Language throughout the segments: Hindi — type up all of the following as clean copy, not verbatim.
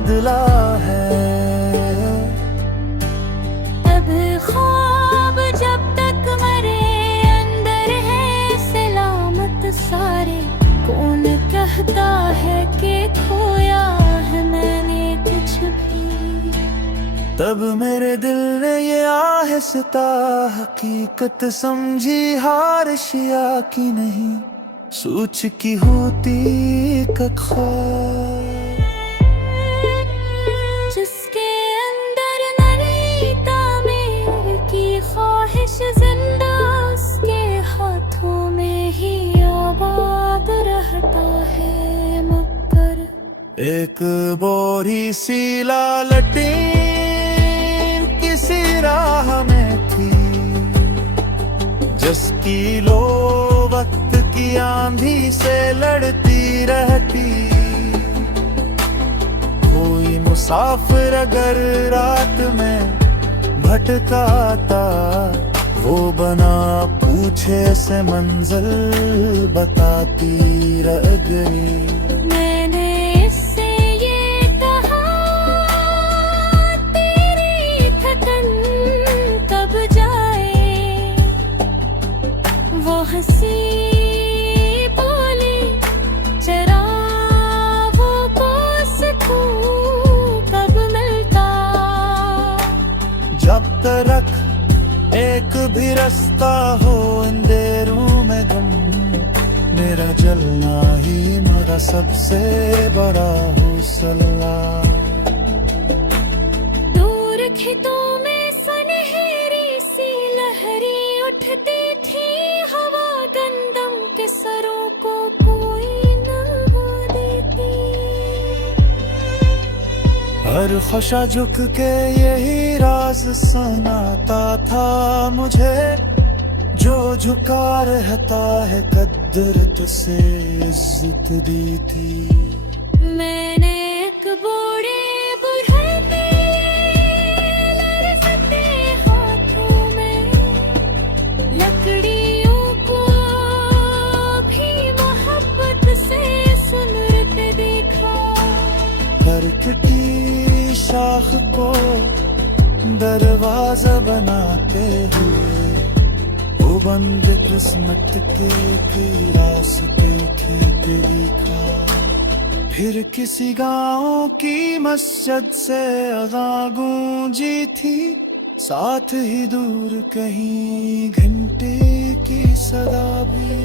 बदला है। अब ख्वाब जब तक मरे अंदर है सलामत सारे। कौन कहता है कि खोया है मैंने कुछ भी। तब मेरे दिल ने ये आहिस्ता हकीकत समझी, हार शिया की नहीं सोच की होती ख्वाब। जिसके अंदर नई तामीर की ख्वाहिश जिंदा, उसके हाथों में ही आबाद रहता है मगर। एक बोरी सी लालटेन किसी राह में थी, जिसकी लो वक्त की आंधी से लड़ती रहती। कोई मुसाफिर अगर रात में भटकाता, वो बना पूछे से मंजिल बताती रह गई। मैंने इससे ये कहा तेरी थकन कब जाए। वो हंसी बोली चरागों को सुकून कब मिलता। जब तक एक भी रास्ता हो अंधेरों में गम, मेरा जलना ही मेरा सबसे बड़ा हौसला। दूर खेतों में सनहरी सी लहरी उठती थी, हवा गंदम के सरों को कोई न देती। हर ख्वाशा झुक के यही राज सुनाता था मुझे, जो झुका रहता है कद्र तुझसे इज्जत दी थी। मैंने एक बूढ़े बुढ़ापे लरजते हाथों में लकड़ियों को भी मोहब्बत से सुनते देखा। करकटी शाख को दरवाजा बनाते हुए, वो बंद किस्मत के रास्ते थे देखा। फिर किसी गांव की मस्जिद से अज़ान गूंजी थी, साथ ही दूर कहीं घंटे की सदा भी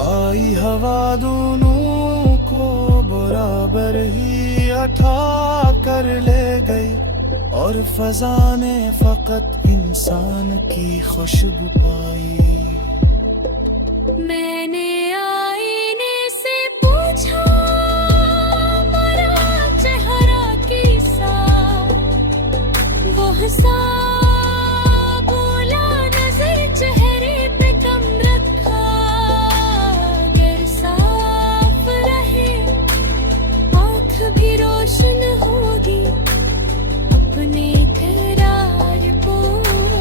आई। हवा दोनों को बराबर ही उठा कर ले गई, और फजा ने फकत इंसान की खुशबू पाई। मैंने आईने से पूछा मेरा चेहरा कैसा। वो हंसा बोला नजर चेहरे पे कम रखा। अगर साफ रहे आँख भी रोशन होगी, अपने करार को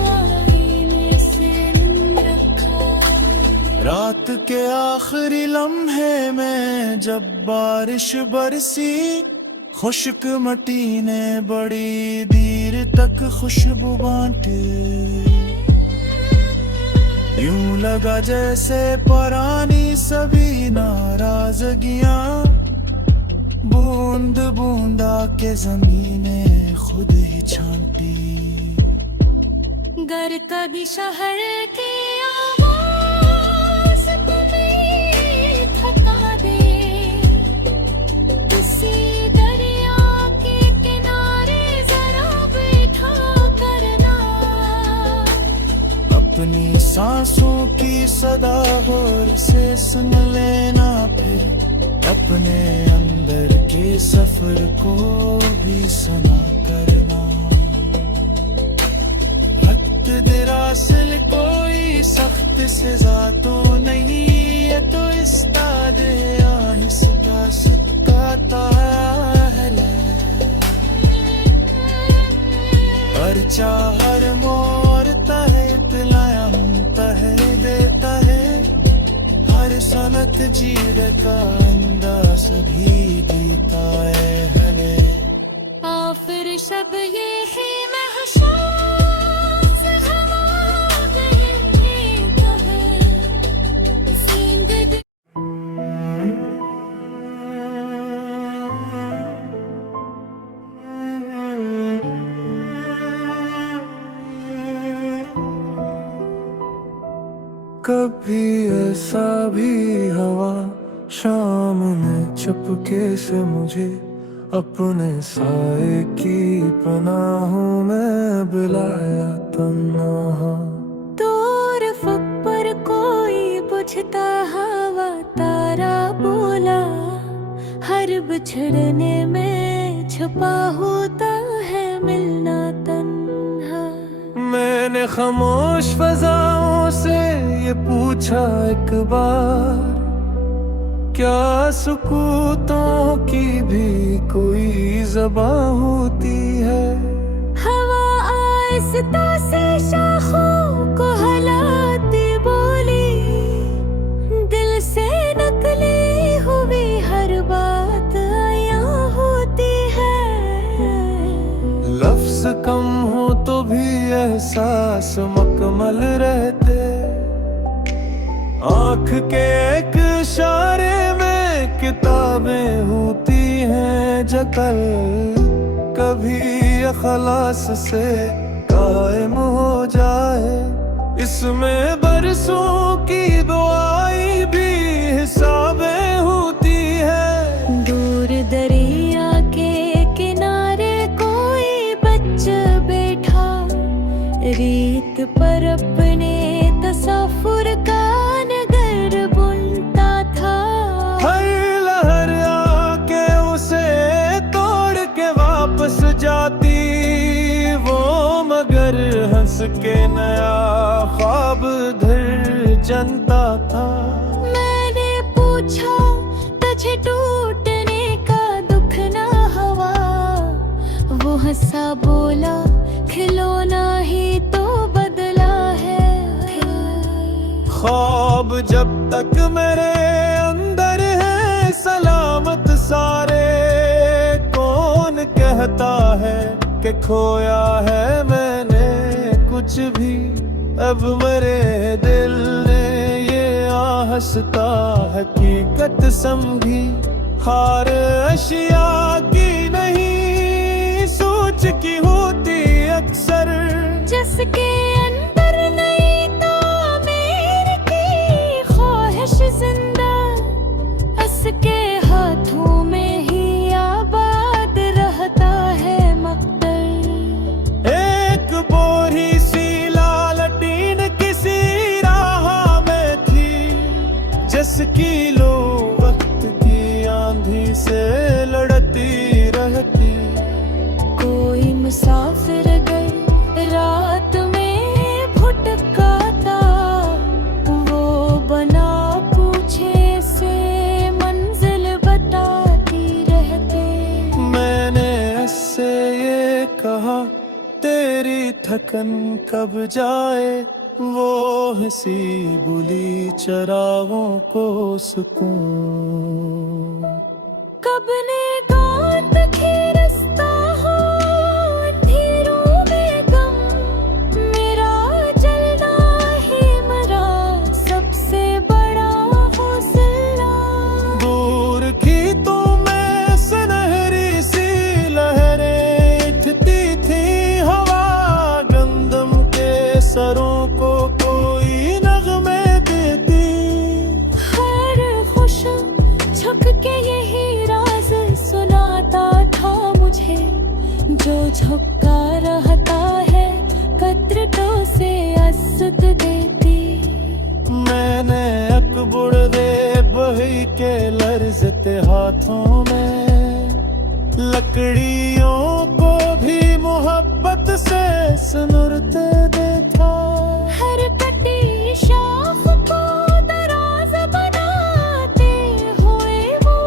आईने से नम रखा। रात के आखिरी लम्हे में जब बारिश बरसी, खुश्क मट्टी ने बड़ी देर तक खुशबू बांटी। यूं लगा जैसे पुरानी सभी नाराजगियां बूंद बूंदा के जमीने खुद ही छांटी। घर कभी शहर की आवाज तुम्हें थका दे, किसी दरिया के किनारे जरा बैठा करना। अपनी सांसों की सदा गौर से सुन लेना, फिर अपने अंदर के सफर को भी सुना करना। हद दरासल कोई सख्त सजा तो नहीं, ये तो इस्ताद आहिस्ता सिखाता है। परचा हर मोड़ तहत लाया तह देता है, सनत जीरे का अंदाज भी दीता है हले फिर शब ये है महशूस हवा गए कहे जिंदगी कभी ऐसा भी हवा शाम ने चुपके से मुझे अपने साए की पनाहों में बुलाया तन्हा दूर पर कोई बुझता हवा तारा बोला हर बिछड़ने में छुपा होता है मिलना तन्हा मैंने खामोश फजाओं से ये पूछा एक बार क्या सुकूतों की भी कोई ज़बां होती है हवा आहिस्ता से शाखों को हिलाती बोली दिल से नकली हुई हर बात आया होती है लफ्ज़ कम हो तो भी एहसास मुकम्मल रहते आँख के एक इशारे में किताबें होती हैं जकल कभी अखलास से कायम हो जाए इसमें बरसों की दुआई भी हिसाबें होती है दूर दरिया के किनारे कोई बच्चा बैठा रीत पर अपने तसव्वुर का नगर बुनता था हर लहर आके उसे तोड़ के वापस जाती वो मगर हंस के नया ख्वाब धर जनता था मैंने पूछा तुझे टूटने का दुख ना हवा वो हंसा बोला खिलौना ही तो बदला है ख्वाब जब तक मेरे अंदर है सलामत सारे कौन कहता है कि खोया है मैंने कुछ भी अब मेरे दिल ने ये आहस्ता हकीकत समझी हार अशिया की नहीं सोच की होती अक्सर जिसके अंदर नहीं तो मेरे की ख्वाहिश जिंदा उसके हाथों में ही आबाद रहता है मक्तल एक बोरी सी लालटीन किसी राह में थी जिसकी लो वक्त की आंधी से लड़ती रहती कोई मुसाफिर गए रात में भुटका था वो बना पूछे से मंजिल बताती रहते मैंने उससे ये कहा तेरी थकन कब जाए वो हंसी बुली चरागों को सुकून कब ने गांत खीरस्ता हो अंधेरों में गम मेरा जलना ही मरा सबसे बड़ा हौसला दूर की तो मैं सुनहरी सी लहरें उठती थी हवा गंदम के सरों को कोई नगमे देती हर खुश झुक के यही राज सुनाता था मुझे जो झुका रहता है कतरतों से असुत देती मैंने अकबुड़ दे बही के लर्जते हाथों में लकड़ियों को भी मोहब्बत से सुनुरते देखा हर कटी शाख को दराज बनाते हुए वो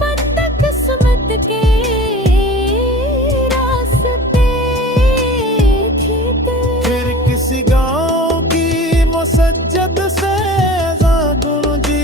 बंद किस्मत के रास्ते खींचते फिर किसी गांव की मुसज्जद से गुरुजी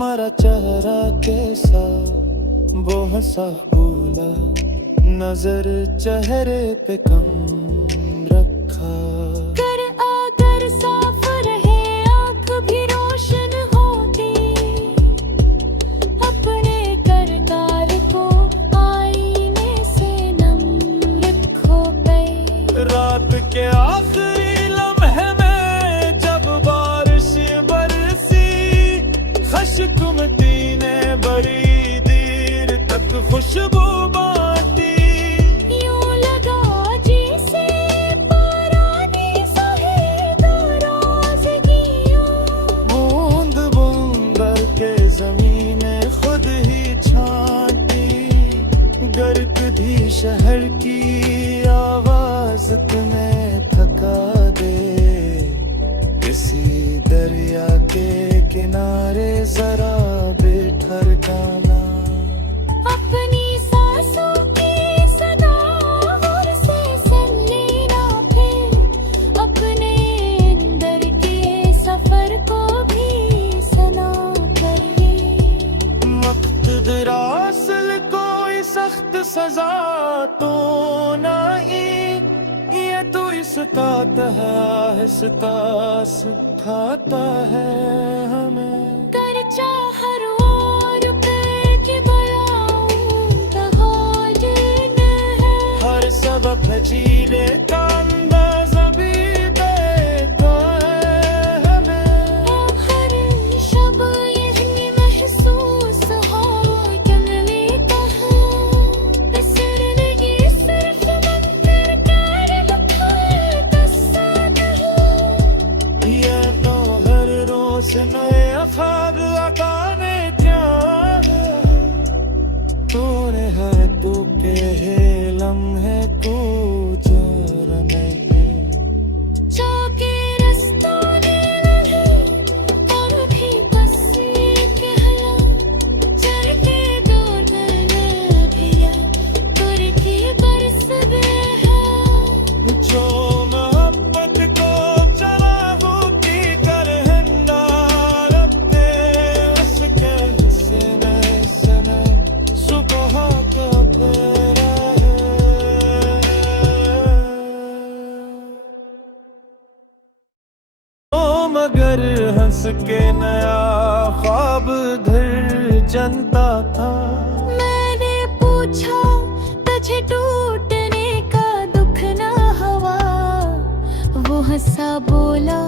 तुम्हारा चेहरा कैसा, वो हंसा बोला, नजर चेहरे पे कम रखा। कर अगर साफ रहे आँख भी रोशन होती, अपने करतार को आईने से नम रखो पे। रात के आखिरी लम्हे में जब बारिश बरसी, खश्क मिट्टी ने बड़ी देर तक खुशबू बांटी। यूं लगा जैसे पुरानी साहिद राज़गियाँ, बूंद बूंद के जमीने खुद ही छांटी। गर्क दी शहर की आवाज तुम्हें थका दे, किसी दरिया के किनारे जरा बैठर गाना। अपनी सांसों की सदा और से सुन लेना फिर, अपने अंदर के सफर को भी सुना करिए। वक्त दरासल कोई सख्त सजा तो नहीं, ये तो इस्तात है, आहिस्ता सिखाता है हमें। कर चाहर और पे कि बुलाऊं तहाज है, हर सबक जीने का अंदाज़ा भी देता है हमें। हर शब यही महसूस हो कर लेता है, जिंदगी सिर्फ मंदिर कर लिखाए किस्सा नहीं। ये तो हर रोज नए अफ़ाद लगाने क्या है, तूने है तू के लम्हे को चरने जो के रास्तों ने लगे और भी बस ये कहला, चढ़ के दूर गए भैया तुर की बरस दे है। जो मोहब्बत को चला होती कर हिंदार अपने, उसके हिस्से में समय सुबह का फेरा है। ओ मगर हंस के नया ख्वाब धर जनता था। मैंने पूछा तुझे टूटने का दुख ना हुआ, वो हंसा बोला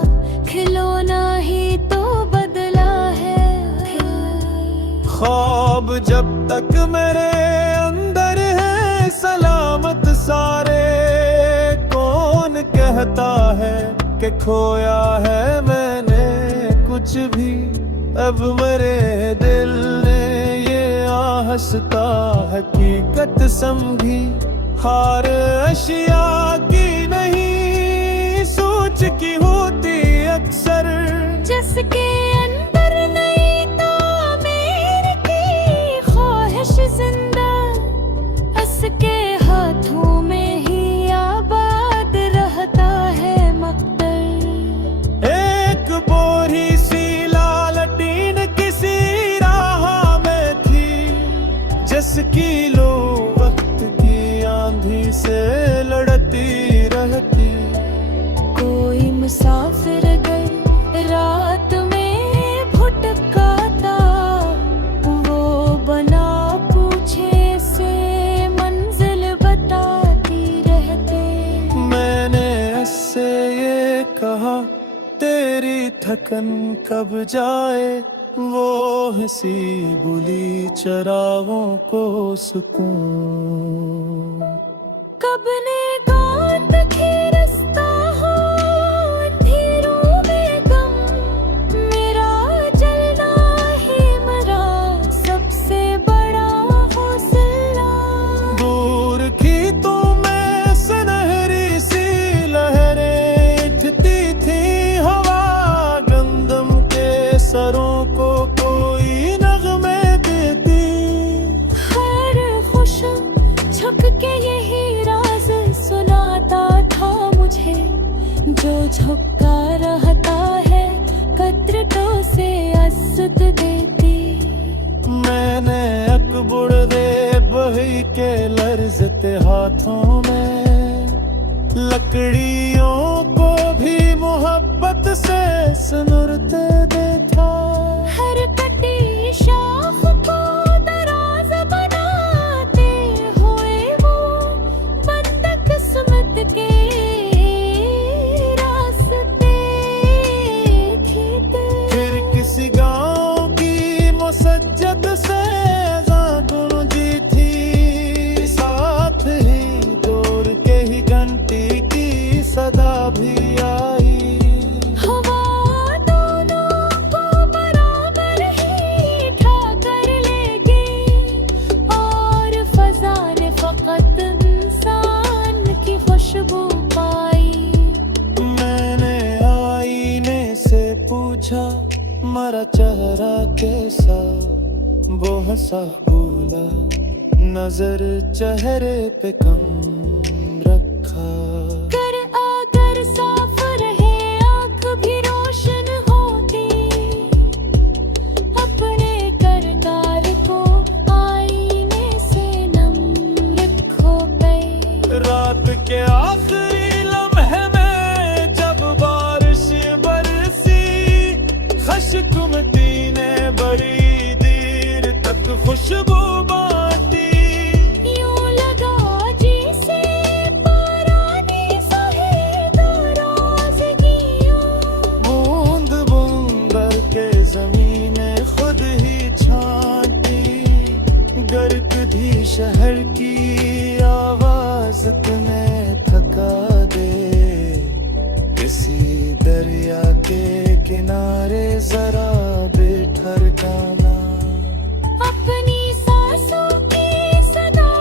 खिलौना ही तो बदला है फिर। ख्वाब जब तक मेरे अंदर है सलामत सारे, कौन कहता है कि खोया है मैंने कुछ भी। अब मेरे दिल ने ये आहस्ता हकीकत समझी, हार अशिया की नहीं सोच की होती अक्सर। जिसके अंदर नहीं तामीर की ख्वाहिश जिंदा, उसके हाथों में ही आबाद रहता है मकदर। एक बोरी सी लालटीन किसी राह में थी, जिसकी लो वक्त की आंधी से लड़ती रहती। कोई मुसाफिर गए रात में भुटकाता, वो बना पूछे से मंजिल बताती रहते। मैंने उससे ये कहा तेरी थकन कब जाए, वो हंसी बुली चरागों को सुकून। कब ने गांत की रास्ता हो अंधेरों में गम, मेरा जलना ही मरा सबसे बड़ा हौसला। दूर की तो मैं सुनहरी सी लहरें उठती थी, हवा गंदम के सरों को कोई नगमे देती। हर खुश छुप के यही राज सुनाता था मुझे, जो झुका रहता है कद्र तो से अज़्ज़त देती। मैंने अकबुड़ दे बही के लर्जते हाथों में लकड़ियों को भी मोहब्बत से सुनुरते देखा। हर कटी शाख को दराज बनाते हुए वो बंद किस्मत के रास्ते खींचते। फिर किसी गांव की मुसज्जद से अज़ान गूंजी थी, साथ ही दूर के ही घंटी की सदा भी आई। हवा दोनों को बराबर ही ठाकर लेगी और फजा ने फकत इंसान की खुशबू पाई। मैंने आईने से पूछा मरा चेहरा कैसा, वो हंसा बोला नजर चेहरे पे कम रखा। कर अगर साफ रहे आँख भी रोशन होती, अपने करदार को आईने से नम रखो पे। रात के आखिरी लम्हे में जब बारिश बरसी, खुशकुमती ने बड़ी देर तक खुशबू बांटी। यूं लगा जैसे पुरानी सुहेद रोज़गियाँ बूंद बूंद के जमीन खुद ही छांटी। गर्क दी शहर की आवाज तुम्हें थका दे, किसी दरिया के किनारे जरा बैठर गाना। अपनी सांसों की सदा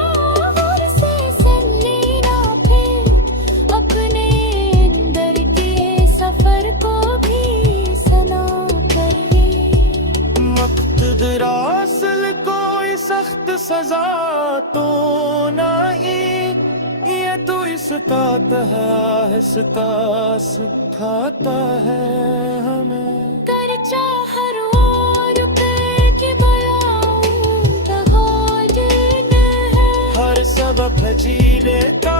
और से सुन लेना, फिर अपने अंदर के सफर को भी सना करे। मक़्सद रासल कोई सख्त सजा तो नहीं, ये तो इस्ताता है आहिस्ता सिखाता है हमें। कर चाहर और के बयां का हाजिर है। हर सबक है जी लेता